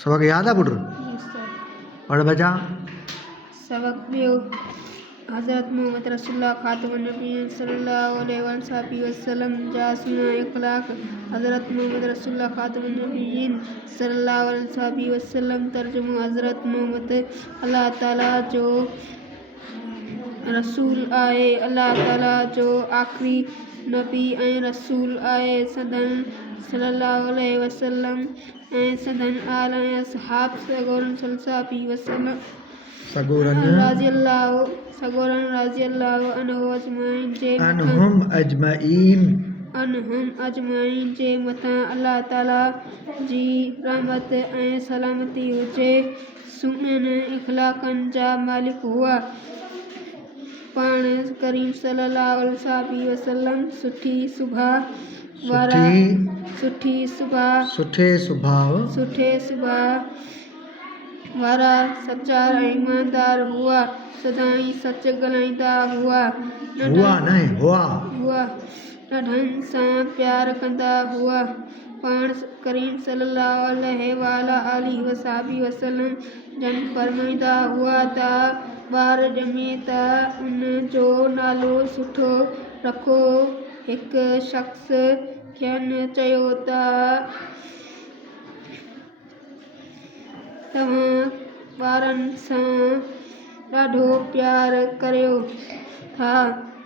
सबक याद है पुट? पढ़ बचा। सबक ॿियो हज़रत मोहम्मद रसूलुल्लाह ख़ातमुन नबीय्यीन सल्लल्लाहु अलैहि वसल्लम जा सुना इख़लाक़। हज़रत मोहम्मद रसूलुल्लाह ख़ातमुन नबीय्यीन सल्लल्लाहु अलैहि वसल्लम तर्जुमो हज़रत मोहम्मद अल्लाह ताला जो रसूल आहे। अल्लाह ताला जो आख़िरी नबी ऐं रसूल आहे। संदन सल्लल्लाहु अलैहि वसल्लम ऐं संदन आल ऐं असहाब सगोरन सल्लल्लाहु अलैहि वसल्लम सगोरन राज़ियल्लाहु अन्हु अजमईन जे मथां अल्लाह ताला जी रहमत ऐं सलामती हुजे। सुनन इख़लाक़नि जा मालिक हुआ। पाण करीम सल्लल्लाहु अलैहि वसल्लम सुठे सुभाउ वारा सच्चा ऐं ईमानदार हुआ। सदाईं सच ॻाल्हाईंदा हुआ। ॾाढनि सां प्यार कंदा हुआ। पाण करीम सल्लल्लाहु अलैहि वसल्लम जन फरमाईंदा हुआ त ॿार ॼमे त उन जो नालो सुठो रखो। हिकु शख़्स खेनि चयो त तव्हां ॿारनि सां ॾाढो प्यार करियो था,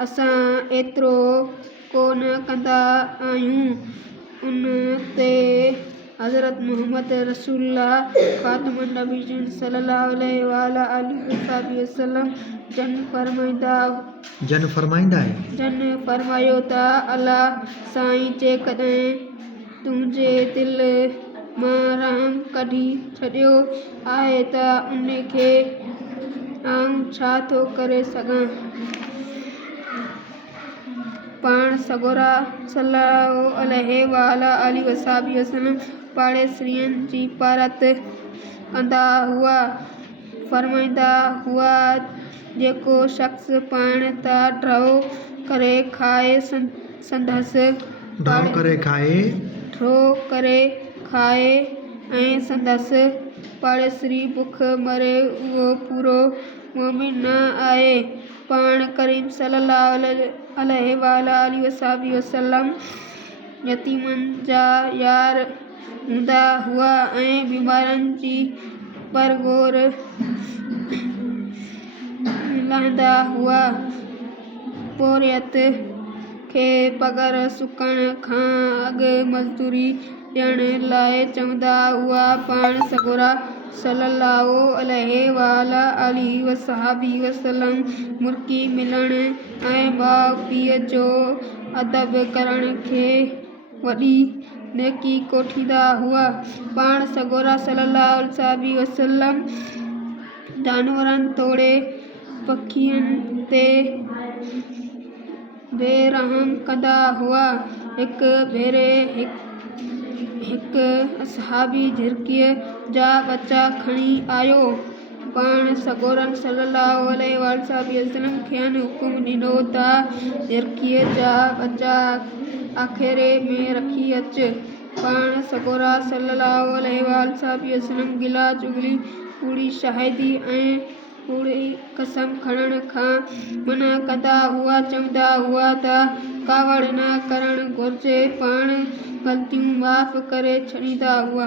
असां एतिरो कोन कंदा आहियूं। उन ते हज़रत मोहम्मद रसूलुल्लाह ख़ातमुन नबीय्यीन सल्लल्लाहु अलैहि वसल्लम जन फरमायो त अल्लाह साईं जेकॾहिं तुंहिंजे दिल मां रहम कढी छॾियो आहे त उन खे आउं छा थो करे सघां। पाण सगोरा सल्लल्लाहु अलैहि वसल्लम पाड़ेसरियुनि जी पारत कंदा हुआ। फरमाईंदा हुआ जेको शख़्स पाण त ड्रो करे खाए ऐं संदसि पाड़ेसरी बुख मरे उहो पूरो मोमिन न आहे। पाण करीम सल्लल्लाहु अलैहि वसल्लम यतीमनि जा यार हूंदा हुआ ऐं बीमारनि जी परगोर लहंदा हुआ। पोरियत खे पघर सुकण खां अॻु मज़दूरी ॾियण लाइ चवंदा हुआ। पाण सगोरा सल्लल्लाहु अलैहि वसल्लम मुर्गी मिलण ऐं माउ पीउ जो अदब करण खे वॾी नेकी कोठींदा हुआ। पाण सगोरा सल्लल्लाहु अलैहि वसल्लम जानवरनि तोड़े पखियुनि ते बेरहम कंदा हुआ। हिकु भेरे हिकु असहाबी झिरकीअ जा बचा खणी आयो। पाण सगोरन सल्लल्लाहु अलैहि वसल्लम खेनि हुकुम ॾिनो त झिरकीअ जा बचा आखेरे में रखी अच। पाण सगोरा सल्लल्लाहु अलैहि वसल्लम गिला चुगली कूड़ी शाहिदी ऐं कूड़ी कसम खणण खां मना कंदा हुआ। चवंदा हुआ त कावड़ न करणु घुरिजे। पाण ग़लतियूं माफ़ करे छॾींदा हुआ।